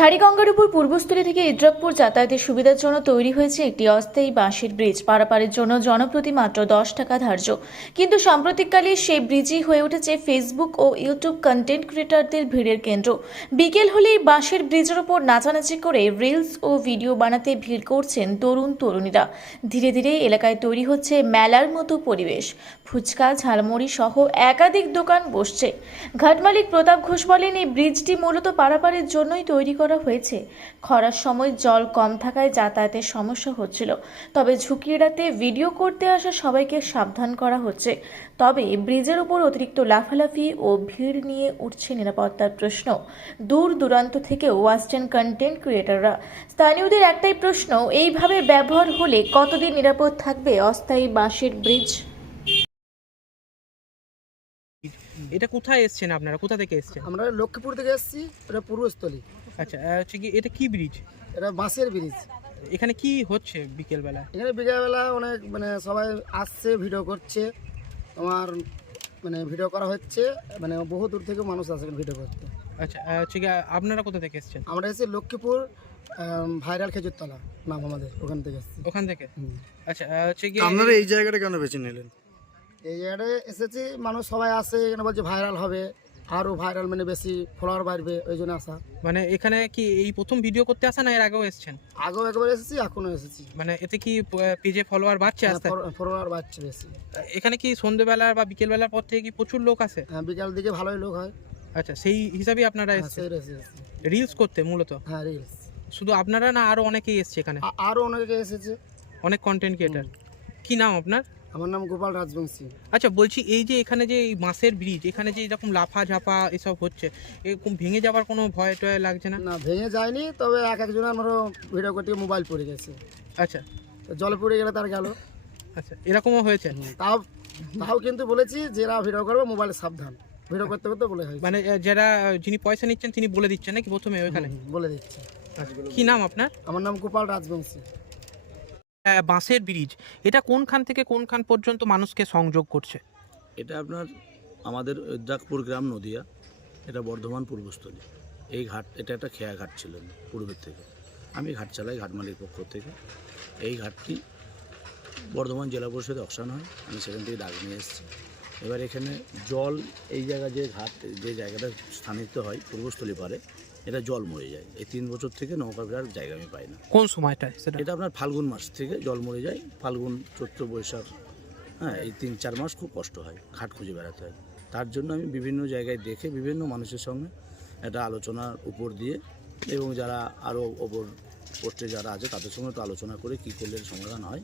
ছাড়িগঙ্গার উপর পূর্বস্থলী থেকে ইদ্রাকপুর যাতায়াতের সুবিধার জন্য তৈরি হয়েছে একটি অস্থায়ী বাঁশের ব্রিজ। পারাপারের জন্য জনপ্রতি মাত্র 10 টাকা ধার্য। কিন্তু সাম্প্রতিককালে সেই ব্রিজই হয়ে উঠেছে ফেসবুক ও ইউটিউব কন্টেন্ট ক্রিয়েটরদের ভিড়ের কেন্দ্র। বিকেল হলেই বাঁশের ব্রিজের ওপর নাচানাচি করে রিলস ও ভিডিও বানাতে ভিড় করছেন তরুণ তরুণীরা। ধীরে ধীরে এলাকায় তৈরি হচ্ছে মেলার মতো পরিবেশ। ফুচকা, ঝালমুড়ি সহ একাধিক দোকান বসছে। ঘাট মালিক প্রতাপ ঘোষ বলেন, এই ব্রিজটি মূলত পারাপারের জন্যই তৈরি করা হয়েছে। খরার সময় জল কম থাকায় যাতায়াতের সমস্যা হচ্ছিল, তবে ঝুঁকি এড়াতে ভিডিও করতে আসা সবাইকে সাবধান করা হচ্ছে। তবে ব্রিজের উপর অতিরিক্ত লাফালাফি ও ভিড় নিয়ে উঠছে নিরাপত্তার প্রশ্ন। দূর দূরান্ত থেকেও আসছেন কন্টেন্ট ক্রিয়েটররা। স্থানীয়দের একটাই প্রশ্ন, এইভাবে ব্যবহার হলে কতদিন নিরাপদ থাকবে অস্থায়ী বাঁশের ব্রিজ? এটা কোথায় এসেছেন আপনারা? কোথা থেকে এসেছেন? আমরা লক্ষ্মীপুর থেকে এসেছি। এটা পূর্বস্থলী। আচ্ছা, হচ্ছে কি এটা কি ব্রিজ? এটা বাঁশের ব্রিজ। এখানে কি হচ্ছে বিকেল বেলা? এখানে বিকেলবেলা অনেক সবাই আসছে, ভিডিও করছে। আমার ভিডিও করা হচ্ছে, বহু দূর থেকে মানুষ আসে ভিডিও করতে। আচ্ছা, হচ্ছে কি আপনারা কোথা থেকে এসেছেন? আমরা এসেছি লক্ষ্মীপুর ভাইরাল খেজুরতলা নাম আমাদের, ওখান থেকে এসেছি। ওখান থেকে? আচ্ছা, হচ্ছে কি আপনারা এই জায়গাটা কেন বেছে নিলেন? এই জায়গায় এসেছি, মানুষ সবাই আসে, এখানে বলছে ভাইরাল হবে, আরও ভাইরাল বেশি ফলোয়ার বাড়বে, ওই জন্য আসা। এখানে কি এই প্রথম ভিডিও করতে আসা না এর আগেও এসেছেন? আগেও একবার এসেছি, এখনো এসেছি। এতে কি পেজে ফলোয়ার বাড়ছে আস্তে? ফলোয়ার বাড়ছে বেশি। এখানে কি সন্ধ্যেবেলা বা বিকেল বেলার পর থেকে কি প্রচুর লোক আসে? হ্যাঁ, বিকাল দিকে ভালোই লোক হয়। আচ্ছা, সেই হিসাবে আপনারা এসেছেন রিলস করতে মূলত? হ্যাঁ, রিলস। শুধু আপনারা না আরো অনেকেই এসেছে এখানে? আরও অনেকে এসেছে, অনেক কন্টেন্ট ক্রিয়েটর। কি নাম আপনার? আমার নাম গোপাল রাজবংশী। আচ্ছা, বলছি এই যে এখানে যে এই বাঁশের ব্রিজ, এখানে যে এরকম লাফা ঝাপা এসব হচ্ছে, এরকম ভেঙে যাওয়ার কোনো ভয় টয় লাগছে না? না, ভেঙে যায়নি, তবে একজনের আমারও ভিডিও করতে মোবাইল পড়ে গেছে। আচ্ছা, তো জলে পড়ে গেলে তার গেল। আচ্ছা, এরকমও হয়েছে? তাও তাও কিন্তু বলেছি যারা ভিডিও করবে মোবাইলে সাবধান, ভিডিও করতে করতে বলে হয়। যারা যিনি পয়সা নিচ্ছেন তিনি বলে দিচ্ছেন নাকি প্রথমে ওইখানে? বলে দিচ্ছে। আচ্ছা, কি নাম আপনার? আমার নাম গোপাল রাজবংশী। বাঁশের ব্রিজ, এটা কোনখান থেকে কোনখান পর্যন্ত মানুষকে সংযোগ করছে? এটা আপনার আমাদের ইদ্রাকপুর গ্রাম নদিয়া, এটা বর্ধমান পূর্বস্থলী। এই ঘাট, এটা একটা খেয়া ঘাট ছিল পূর্বের থেকে। আমি ঘাট চালাই ঘাট মালিক পক্ষ থেকে। এই ঘাটটি বর্ধমান জেলা পরিষদে অকশন হয়, আমি সেখান থেকে ডাক নিয়ে এসেছি। এবার এখানে জল, এই জায়গায় যে ঘাট, যে জায়গাটা স্থানিত হয় পূর্বস্থলী পারে, এটা জল মরে যায়। এই 3 বছর থেকে নৌকা ফেরার জায়গা আমি পাই না। কোন সময়টা সেটা? এটা আপনার ফাল্গুন মাস থেকে জল মরে যায়। ফাল্গুন, চৈত্র, বৈশাখ, হ্যাঁ, এই 3-4 মাস খুব কষ্ট হয়, ঘাট খুঁজে বেড়াতে হয়। তার জন্য আমি বিভিন্ন জায়গায় দেখে বিভিন্ন মানুষের সঙ্গে একটা আলোচনার উপর দিয়ে, এবং যারা আরও ওপর পোস্টে যারা আছে তাদের সঙ্গে তো আলোচনা করে কী করলে সমাধান হয়,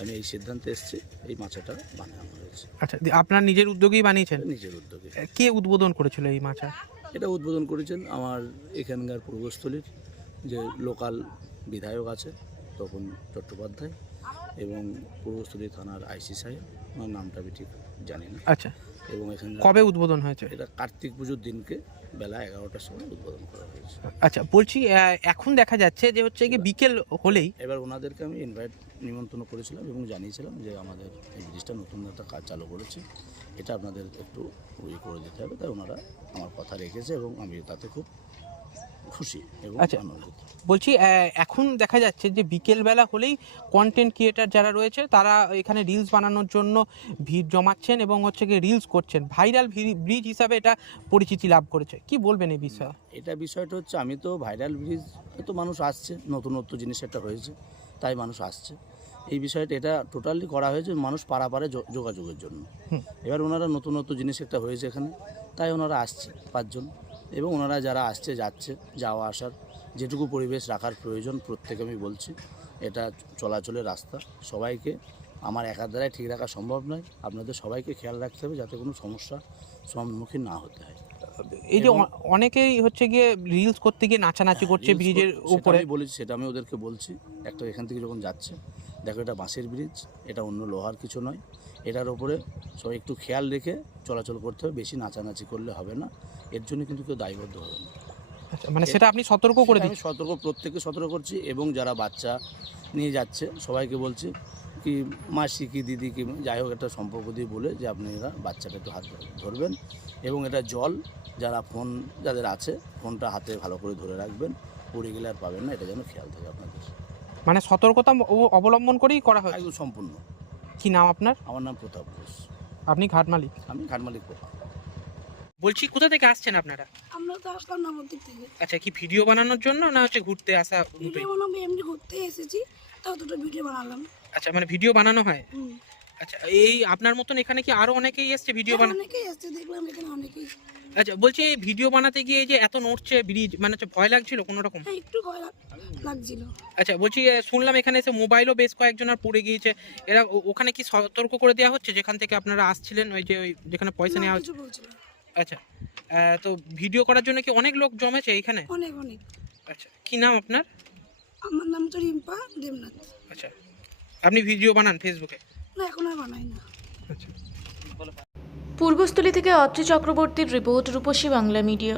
আমি এই সিদ্ধান্তে এসেছি এই মাছাটা বানানো হয়েছে। আচ্ছা, আপনার নিজের উদ্যোগেই বানিয়েছেন? নিজের উদ্যোগে। কে উদ্বোধন করেছিল এই মাছা? এটা উদ্বোধন করেছেন আমার এখানকার পূর্বস্থলীর যে লোকাল বিধায়ক আছে তপন চট্টোপাধ্যায়, এবং পূর্বস্থলী থানার আইসি সাহেব, আমার নামটা আমি ঠিক জানি না। আচ্ছা, এবং এখানে কবে উদ্বোধন হয়েছে? এটা কার্তিক পুজোর দিনকে বেলা 11টার সময় উদ্বোধন করা হয়েছে। আচ্ছা, বলছি এখন দেখা যাচ্ছে যে হচ্ছে কি বিকেল হলেই, এবার ওনাদেরকে আমি নিমন্ত্রণ করেছিলাম এবং জানিয়েছিলাম যে আমাদের এই ব্রিজটা নতুন একটা কাজ চালু করেছে, এটা আপনাদের একটু করে দিতে হবে। তাই ওনারা আমার কথা রেখেছে এবং আমি তাতে খুব খুশি এবং আনন্দিত। বলছি এখন দেখা যাচ্ছে যে বিকেল বেলা হলেই কন্টেন্ট ক্রিয়েটার যারা রয়েছে তারা এখানে রিলস বানানোর জন্য ভিড় জমাচ্ছেন এবং হচ্ছে কি রিলস করছেন। ভাইরাল ব্রিজ হিসাবে এটা পরিচিতি লাভ করেছে, কি বলবেন এই বিষয়ে? এটা বিষয়টা হচ্ছে, আমি তো ভাইরাল ব্রিজ, তো মানুষ আসছে, নতুনত্ব জিনিস একটা হয়েছে তাই মানুষ আসছে। এই বিষয়টা এটা টোটালি করা হয়েছে মানুষ পারাপারে যোগাযোগের জন্য। এবার ওনারা নতুনত্ব জিনিস একটা হয়েছে এখানে, তাই ওনারা আসছে 5 জন, এবং ওনারা যারা আসছে যাচ্ছে, যাওয়া আসার যেটুকু পরিবেশ রাখার প্রয়োজন প্রত্যেকে আমি বলছি। এটা চলাচলের রাস্তা, সবাইকে আমার একার দ্বারাই ঠিক রাখা সম্ভব নয়, আপনাদের সবাইকে খেয়াল রাখতে হবে যাতে কোনো সমস্যার সম্মুখীন না হতে হয়। এই যে অনেকেই হচ্ছে গিয়ে রিলস করতে গিয়ে নাচানাচি করছে ব্রিজের উপরে, আমি বলেছি, সেটা আমি ওদেরকে বলছি। একটা এখান থেকে যখন যাচ্ছে, দেখো এটা বাঁশের ব্রিজ, এটা অন্য লোহার কিছু নয়, এটার ওপরে সবাই একটু খেয়াল রেখে চলাচল করতে হবে, বেশি নাচানাচি করলে হবে না, এর জন্য কিন্তু কেউ দায়বদ্ধ হবে না। আচ্ছা, সেটা আপনি সতর্ক করে দিন? আমি প্রত্যেককে সতর্ক করছি, এবং যারা বাচ্চা নিয়ে যাচ্ছে সবাইকে বলছি কি মাসি কি দিদি কি যাই হোক একটা সম্পর্ক দিয়ে বলে যে আপনারা বাচ্চাটা একটু হাত ধরবেন, এবং এটা জল, যারা ফোন যাদের আছে ফোনটা হাতে ভালো করে ধরে রাখবেন, পড়ে গেলে আর পাবেন না, এটা যেন খেয়াল থাকে আপনাদের। মানে সতর্কতা অবলম্বন করেই করা হয়। একদম সম্পূর্ণ। কি নাম আপনার? আমার নাম প্রতাপ ঘোষ, আপনি ঘাট মালিক? আমি ঘাট মালিক প্রতাপ। বলছি কোথা থেকে আসছেন আপনারা? আমরা তো আসলাম নবদ্বীপ থেকে। আচ্ছা, কি ভিডিও বানানোর জন্য না হচ্ছে ঘুরতে আসা? ভিডিও বানাবো, এমনি ঘুরতে এসেছি, তাও দুটো ভিডিও বানালাম। আচ্ছা, মানে ভিডিও বানানো হয়। হুম। আচ্ছা, এই আপনার মতন এখানে কি আরো অনেকেই এসছে ভিডিও বানাতে? অনেকেই এসছে, দেখলাম এখানে অনেকেই। আচ্ছা, বলছি এই ভিডিও বানাতে গিয়ে এই যে এত নড়ছে ব্রিজ, মানে হচ্ছে ভয় লাগছিল কোনো রকম? হ্যাঁ, একটু ভয় লাগছিল। আচ্ছা, বলছি শুনলাম এখানে এসে মোবাইলও বেশ কয়েকজন আর পড়ে গিয়েছে, এরা ওখানে কি সতর্ক করে দেওয়া হচ্ছে যেখান থেকে আপনারা আসছিলেন, ওই যে ওই যেখানে পয়সা না, নেওয়া কিছু হচ্ছে? বলছিল না। আচ্ছা, তো ভিডিও করার জন্য কি অনেক লোক জমেছে এইখানে? অনেক অনেক। আচ্ছা, কি নাম আপনার? আমার নাম তো রিম্পা দেবনাথ। আচ্ছা, আপনি ভিডিও বানান ফেসবুকে? না, এখন আর বানাই না। আচ্ছা। পূর্বস্থলী থেকে অত্রি চক্রবর্তীর রিপোর্ট, রূপসী বাংলা মিডিয়া।